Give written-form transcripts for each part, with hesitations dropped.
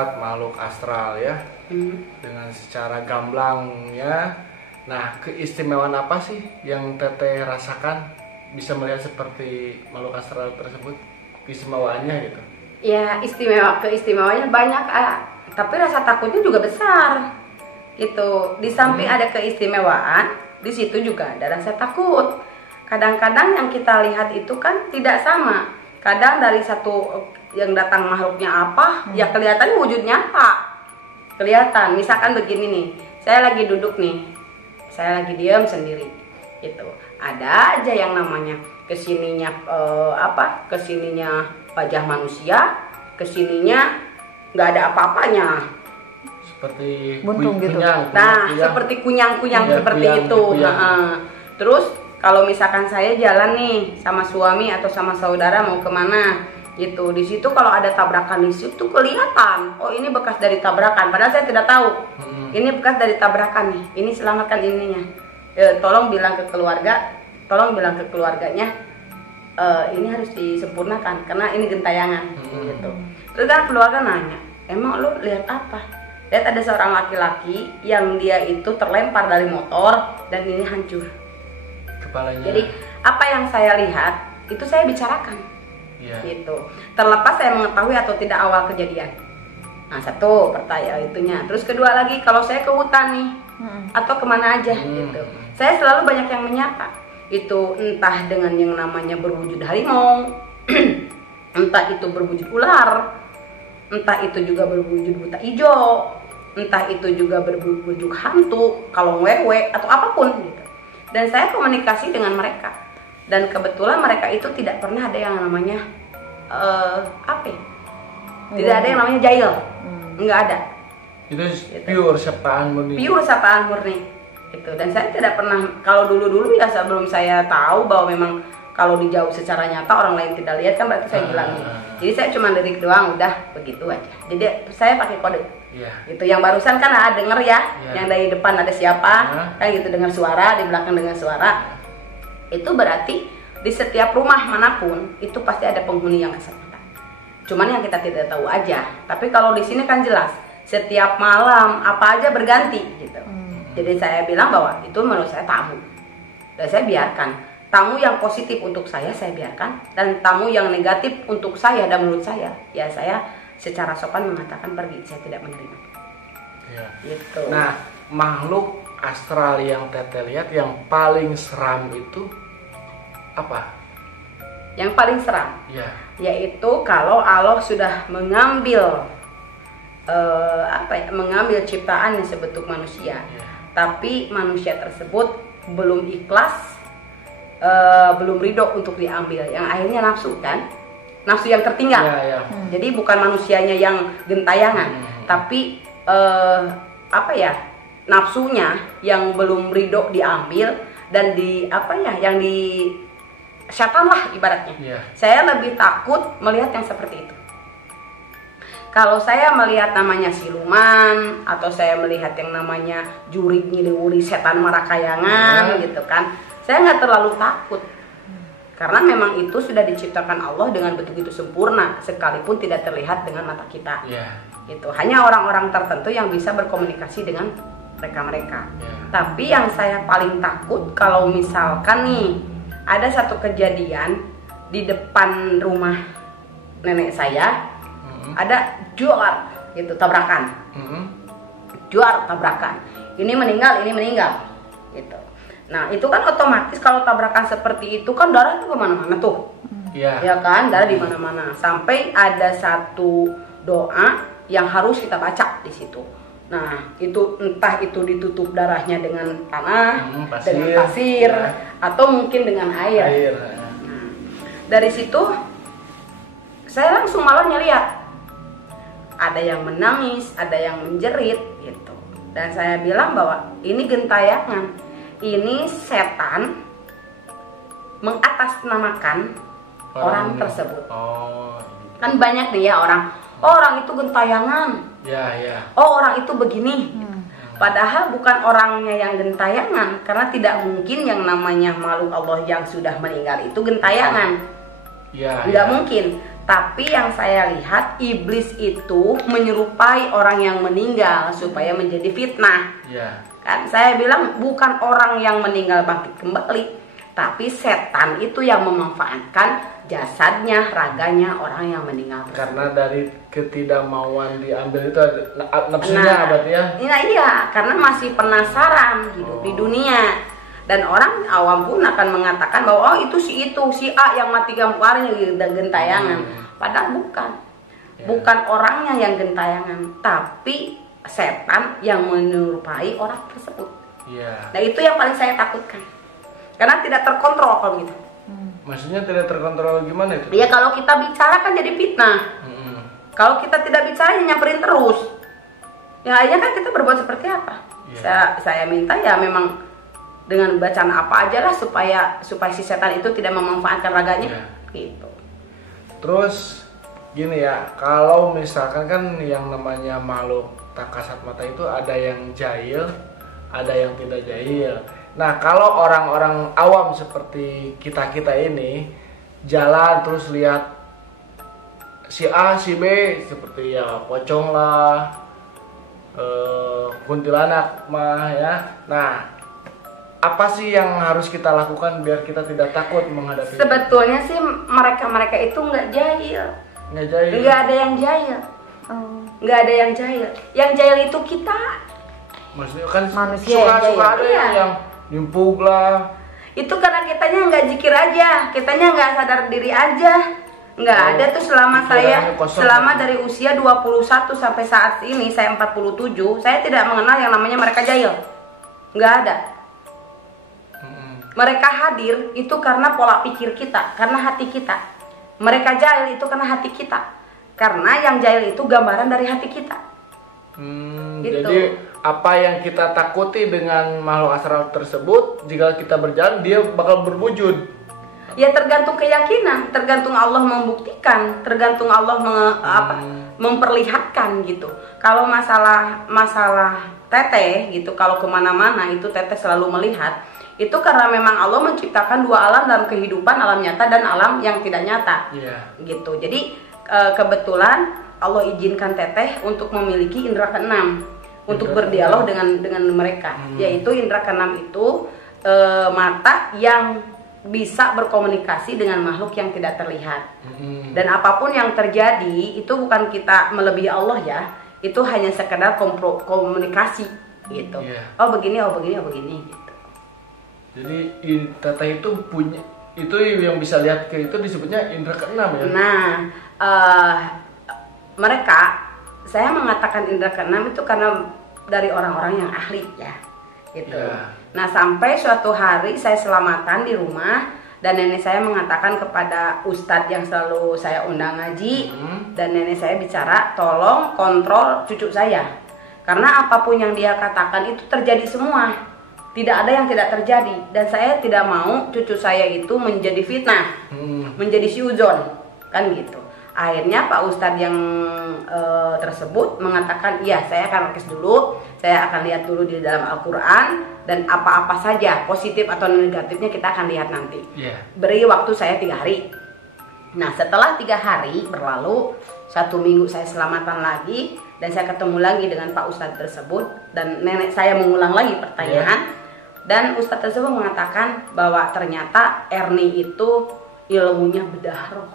melihat makhluk astral ya, dengan secara gamblangnya. Nah, keistimewaan apa sih yang Teteh rasakan bisa melihat seperti makhluk astral tersebut? Keistimewaannya gitu. Ya, keistimewaannya banyak, tapi rasa takutnya juga besar. Itu di samping ada keistimewaan, di situ juga ada rasa takut. Kadang-kadang yang kita lihat itu kan tidak sama. Kadang dari satu yang datang makhluknya apa, ya kelihatan wujudnya apa. Kelihatan, misalkan begini nih, saya lagi duduk nih, saya lagi diam sendiri, gitu. Ada aja yang namanya kesininya kesininya wajah manusia, kesininya nggak ada apa-apanya. Seperti buntung gitu. Seperti kunyang-kunyang ya, seperti itu. Kunyang. Terus kalau misalkan saya jalan nih sama suami atau sama saudara mau kemana, gitu, di situ kalau ada tabrakan di situ kelihatan, oh ini bekas dari tabrakan. Padahal saya tidak tahu, ini bekas dari tabrakan nih. Ini selamatkan ininya. Tolong bilang ke keluarganya, ini harus disempurnakan karena ini gentayangan, gitu. Terus kan keluarga nanya, emang lo lihat apa? Lihat ada seorang laki-laki yang dia itu terlempar dari motor dan ini hancur. Kepalanya. Jadi apa yang saya lihat itu saya bicarakan, gitu. Terlepas saya mengetahui atau tidak awal kejadian. Nah, satu pertanyaan itunya. Terus kedua lagi, kalau saya ke hutan nih atau kemana aja, gitu, saya selalu banyak yang menyapa. Itu entah dengan yang namanya berwujud harimau, entah itu berwujud ular, entah itu juga berwujud buta hijau, entah itu juga berwujud hantu, kalong wewe atau apapun, gitu. Dan saya komunikasi dengan mereka. Dan kebetulan mereka itu tidak pernah ada yang namanya tidak ada yang namanya jahil. Enggak ada. Itu pure sapaan murni. Pure sapaan murni. Itu. Dan saya tidak pernah, kalau dulu ya sebelum saya tahu bahwa memang kalau dijawab secara nyata orang lain tidak lihat kan berarti saya bilang. Jadi saya cuma lirik doang, udah begitu aja. Jadi saya pakai kode. Itu yang barusan kan denger ya, yang dari depan ada siapa, kan gitu, dengar suara, di belakang dengar suara. Itu berarti di setiap rumah manapun itu pasti ada penghuni yang kesakitan. Cuman yang kita tidak tahu aja. Tapi kalau di sini kan jelas, setiap malam apa aja berganti gitu. Jadi saya bilang bahwa itu menurut saya tamu. Dan saya biarkan. Tamu yang positif untuk saya biarkan, dan tamu yang negatif untuk saya dan menurut saya, ya saya secara sopan mengatakan pergi, saya tidak menerima. Gitu. Nah, makhluk astral yang Teteh lihat yang paling seram itu apa? Yang paling seram, yaitu kalau Allah sudah mengambil mengambil ciptaan yang sebentuk manusia, tapi manusia tersebut belum ikhlas, belum ridho untuk diambil, yang akhirnya nafsu kan, nafsu yang tertinggal. Jadi bukan manusianya yang gentayangan, tapi nafsunya yang belum ridho diambil dan yang di setan lah ibaratnya. Saya lebih takut melihat yang seperti itu. Kalau saya melihat namanya siluman, atau saya melihat yang namanya jurik nyiliwuri setan marakayangan gitu kan, saya nggak terlalu takut. Karena memang itu sudah diciptakan Allah dengan begitu sempurna, sekalipun tidak terlihat dengan mata kita. Gitu. Hanya orang-orang tertentu yang bisa berkomunikasi dengan mereka-mereka. Tapi yang saya paling takut kalau misalkan nih ada satu kejadian di depan rumah nenek saya, ada juar gitu, tabrakan. Juar tabrakan. Ini meninggal gitu. Nah, itu kan otomatis kalau tabrakan seperti itu kan darah tuh kemana-mana tuh. Ya kan, darah di mana-mana. Sampai ada satu doa yang harus kita baca di situ. Nah, itu entah itu ditutup darahnya dengan tanah, dengan pasir, atau mungkin dengan air. Nah, dari situ saya langsung malah lihat ada yang menangis, ada yang menjerit gitu. Dan saya bilang bahwa ini gentayangan, ini setan mengatasnamakan orang tersebut. Kan banyak nih ya orang itu gentayangan. Oh, orang itu begini. Padahal bukan orangnya yang gentayangan, karena tidak mungkin yang namanya makhluk Allah yang sudah meninggal itu gentayangan. Nggak mungkin. Tapi yang saya lihat iblis itu menyerupai orang yang meninggal supaya menjadi fitnah. Kan saya bilang bukan orang yang meninggal bangkit kembali, tapi setan itu yang memanfaatkan jasadnya, raganya orang yang meninggal. Karena dari ketidakmauan diambil itu nafsunya berarti ya? Nah iya, karena masih penasaran hidup di dunia. Dan orang awam pun akan mengatakan bahwa oh itu si A yang mati gambarnya gentayangan. Padahal bukan. Bukan orangnya yang gentayangan, tapi setan yang menyerupai orang tersebut. Nah itu yang paling saya takutkan. Karena tidak terkontrol kalau gitu. Maksudnya tidak terkontrol gimana itu? Ya kalau kita bicara kan jadi fitnah. Kalau kita tidak bicara ya nyamperin terus. Ya akhirnya kan kita berbuat seperti apa? Saya minta ya memang dengan bacaan apa aja lah supaya si setan itu tidak memanfaatkan raganya gitu. Terus gini ya, kalau misalkan kan yang namanya makhluk tak kasat mata itu ada yang jahil, ada yang tidak jahil. Nah kalau orang-orang awam seperti kita ini jalan terus lihat si A, si B seperti ya pocong lah, kuntilanak mah ya. Nah apa sih yang harus kita lakukan biar kita tidak takut menghadapi? Sebetulnya sih mereka itu nggak jahil. Nggak ada yang jahil. Nggak ada yang jahil. Yang jahil itu kita. Maksudnya kan manusia suka ada yang nyumpuk lah. Itu karena kitanya nggak zikir aja, kitanya nggak sadar diri aja. Nggak ada tuh selama dari usia 21 sampai saat ini saya 47, saya tidak mengenal yang namanya mereka jahil. Nggak ada. Mereka hadir itu karena pola pikir kita, karena hati kita. Mereka jahil itu karena hati kita. Karena yang jahil itu gambaran dari hati kita. Gitu. Jadi apa yang kita takuti dengan makhluk astral tersebut, jika kita berjalan dia bakal berwujud. Ya tergantung keyakinan, tergantung Allah membuktikan, tergantung Allah memperlihatkan gitu. Kalau masalah teteh gitu, kalau kemana-mana itu teteh selalu melihat. Itu karena memang Allah menciptakan dua alam dalam kehidupan, alam nyata dan alam yang tidak nyata. Gitu. Jadi kebetulan Allah izinkan teteh untuk memiliki indera keenam untuk berdialog dengan mereka. Yaitu indera keenam itu mata yang bisa berkomunikasi dengan makhluk yang tidak terlihat. Dan apapun yang terjadi itu bukan kita melebihi Allah ya. Itu hanya sekedar komunikasi gitu. Oh begini gitu. Jadi teteh itu punya, itu yang bisa lihat ke itu disebutnya indera keenam ya. Nah, saya mengatakan indera keenam itu karena dari orang-orang yang ahli ya, gitu. Nah sampai suatu hari saya selamatan di rumah dan nenek saya mengatakan kepada ustadz yang selalu saya undang ngaji dan nenek saya bicara, tolong kontrol cucu saya karena apapun yang dia katakan itu terjadi semua. Tidak ada yang tidak terjadi dan saya tidak mau cucu saya itu menjadi fitnah, menjadi syuzon, kan gitu. Akhirnya Pak Ustadz yang tersebut mengatakan, iya saya akan rekes dulu, saya akan lihat dulu di dalam Al-Quran dan apa-apa saja positif atau negatifnya kita akan lihat nanti. Beri waktu saya 3 hari. Nah setelah 3 hari berlalu, 1 minggu saya selamatan lagi dan saya ketemu lagi dengan Pak Ustadz tersebut dan nenek saya mengulang lagi pertanyaan. Dan Ustadz tersebut mengatakan bahwa ternyata Erni itu ilmunya bedah roh.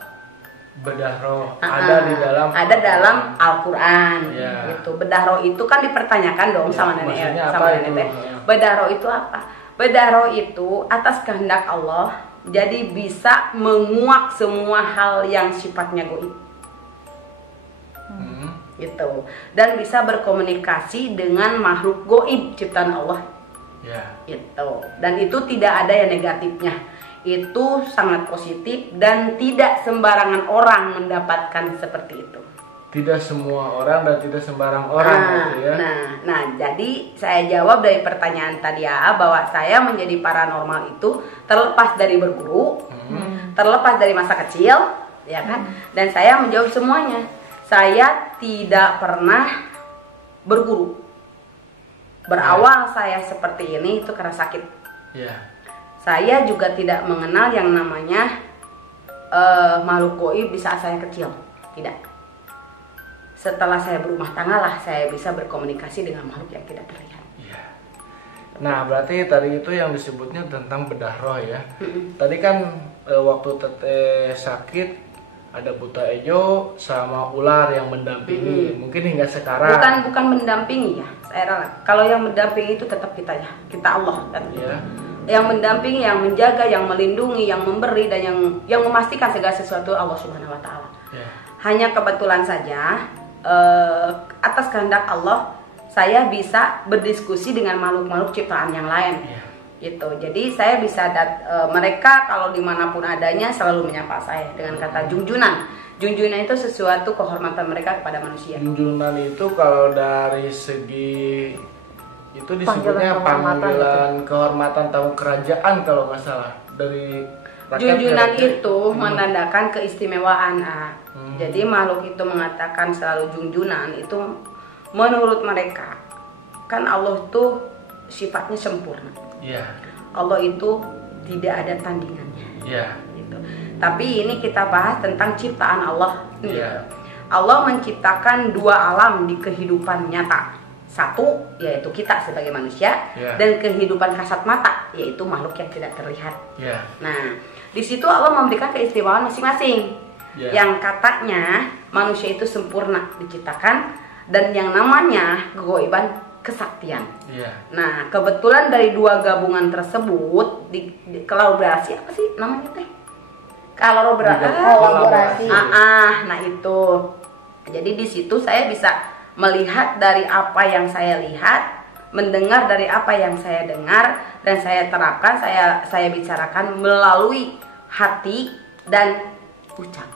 Bedah roh ada dalam Al-Quran. Gitu. Bedah roh itu kan dipertanyakan dong sama nenek teh. Bedah roh itu apa? Bedah roh itu atas kehendak Allah, jadi bisa menguak semua hal yang sifatnya goib. Gitu. Dan bisa berkomunikasi dengan makhluk goib ciptaan Allah. Gitu. Dan itu tidak ada yang negatifnya. Itu sangat positif dan tidak sembarangan orang mendapatkan seperti itu. Tidak semua orang dan tidak sembarang orang gitu ya. Nah, jadi saya jawab dari pertanyaan tadi ya bahwa saya menjadi paranormal itu terlepas dari berguru, terlepas dari masa kecil, ya kan? Dan saya menjawab semuanya. Saya tidak pernah berguru. Berawal saya seperti ini itu karena sakit. Saya juga tidak mengenal yang namanya makhluk goib di saat saya kecil, tidak. Setelah saya berumah tangga lah saya bisa berkomunikasi dengan makhluk yang tidak terlihat. Iya. Nah berarti tadi itu yang disebutnya tentang bedah roh ya. Tadi kan waktu teteh sakit ada buta ejo sama ular yang mendampingi. Mungkin hingga sekarang. Bukan mendampingi ya. Kalau yang mendampingi itu tetap kita ya, kita Allah kan. Iya. Yang mendampingi, yang menjaga, yang melindungi, yang memberi dan yang memastikan segala sesuatu Allah Subhanahu Wa Taala. Iya. Hanya kebetulan saja atas kehendak Allah saya bisa berdiskusi dengan makhluk-makhluk ciptaan yang lain. Gitu. Jadi saya bisa mereka kalau dimanapun adanya selalu menyapa saya dengan kata junjunan. Junjunan itu sesuatu kehormatan mereka kepada manusia. Junjunan itu kalau dari segi itu disebutnya panggilan kehormatan tamu kerajaan kalau nggak salah dari junjunan itu menandakan keistimewaan. Jadi makhluk itu mengatakan selalu junjunan itu menurut mereka kan Allah itu sifatnya sempurna. Yeah. Allah itu tidak ada tandingannya. Yeah. Gitu. Tapi ini kita bahas tentang ciptaan Allah. Yeah. Gitu. Allah menciptakan dua alam di kehidupan nyata. Satu yaitu kita sebagai manusia, dan kehidupan kasat mata yaitu makhluk yang tidak terlihat. Nah, di situ Allah memberikan keistimewaan masing-masing. Yang katanya manusia itu sempurna diciptakan dan yang namanya kegoiban kesaktian. Nah, kebetulan dari dua gabungan tersebut di kolaborasi apa sih namanya teh? Kolaborasi. Nah itu. Jadi di situ saya bisa melihat dari apa yang saya lihat, mendengar dari apa yang saya dengar, dan saya terapkan, saya bicarakan melalui hati dan ucapan.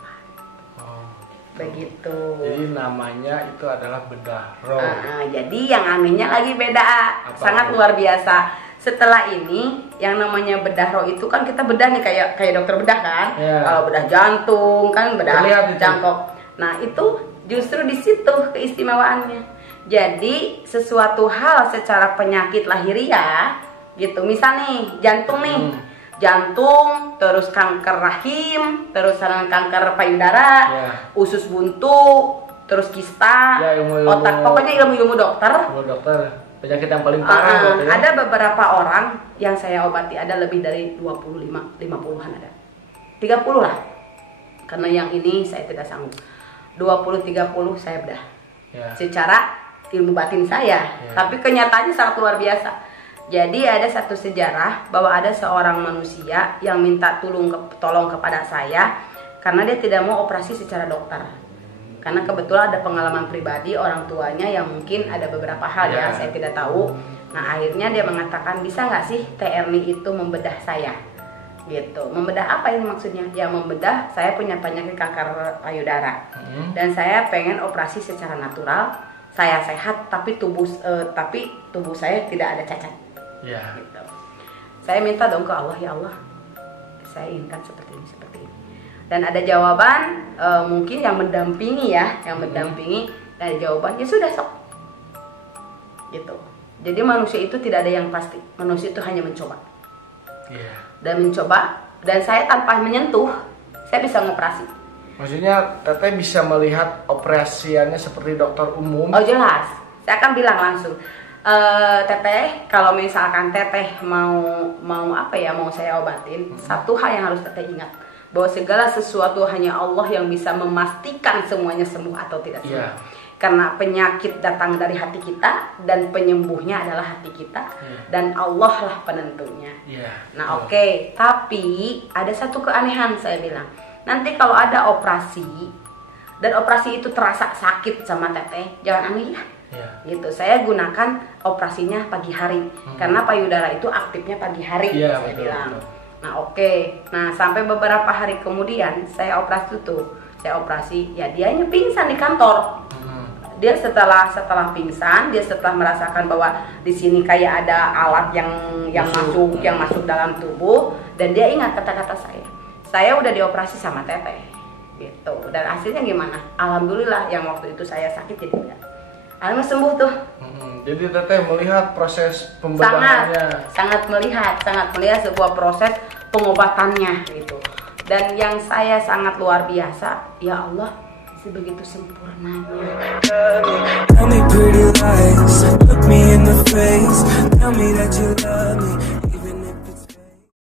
Begitu. Jadi namanya itu adalah bedah roh. Jadi yang anehnya lagi beda, sangat luar biasa. Setelah ini yang namanya bedah roh itu kan kita bedah nih kayak dokter bedah kan. Kalau bedah jantung kan bedah jangkok. Nah itu justru di situ keistimewaannya. Jadi sesuatu hal secara penyakit lahiriah gitu, misal nih jantung nih, jantung, terus kanker rahim, terus kanker payudara, usus buntu, terus kista, otak, pokoknya ilmu-ilmu dokter. Penyakit yang paling parah. Ada beberapa orang yang saya obati, ada lebih dari 50-an ada. 30 lah. Karena yang ini saya tidak sanggup. 20-30 saya bedah. Secara ilmu batin saya, tapi kenyataannya sangat luar biasa. Jadi ada satu sejarah bahwa ada seorang manusia yang minta tolong kepada saya karena dia tidak mau operasi secara dokter. Karena kebetulan ada pengalaman pribadi orang tuanya yang mungkin ada beberapa hal ya saya tidak tahu. Nah akhirnya dia mengatakan, bisa nggak sih Teh Erni itu membedah saya? Gitu. Membedah apa ini maksudnya? Ya membedah saya punya penyakit kanker payudara dan saya pengen operasi secara natural. Saya sehat tapi tubuh saya tidak ada cacat. Gitu. Saya minta dong ke Allah, ya Allah, saya inginkan seperti ini. Dan ada jawaban mungkin yang mendampingi dan ada jawabannya sudah sok. Gitu. Jadi manusia itu tidak ada yang pasti. Manusia itu hanya mencoba. Dan saya tanpa menyentuh saya bisa ngoperasi. Maksudnya Teteh bisa melihat operasiannya seperti dokter umum? Oh jelas, saya akan bilang langsung. Teteh, kalau misalkan Teteh mau saya obatin, satu hal yang harus Teteh ingat, bahwa segala sesuatu hanya Allah yang bisa memastikan semuanya sembuh atau tidak sembuh. Karena penyakit datang dari hati kita dan penyembuhnya adalah hati kita dan Allah lah penentunya. Nah oke. Tapi ada satu keanehan saya bilang. Nanti kalau ada operasi dan operasi itu terasa sakit sama Teteh, jangan aneh ya. Gitu. Saya gunakan operasinya pagi hari karena payudara itu aktifnya pagi hari. Saya bilang. Nah oke. Nah sampai beberapa hari kemudian saya operasi ya dianya pingsan di kantor. Dia setelah pingsan, dia setelah merasakan bahwa di sini kayak ada alat yang masuk dalam tubuh, dan dia ingat kata-kata saya udah dioperasi sama Teteh gitu. Dan hasilnya gimana? Alhamdulillah yang waktu itu saya sakit jadi enggak. Alhamdulillah sembuh tuh. Jadi Teteh melihat proses pembedahannya. Sangat melihat sebuah proses pengobatannya gitu. Dan yang saya sangat luar biasa, ya Allah, sebegitu sempurnanya.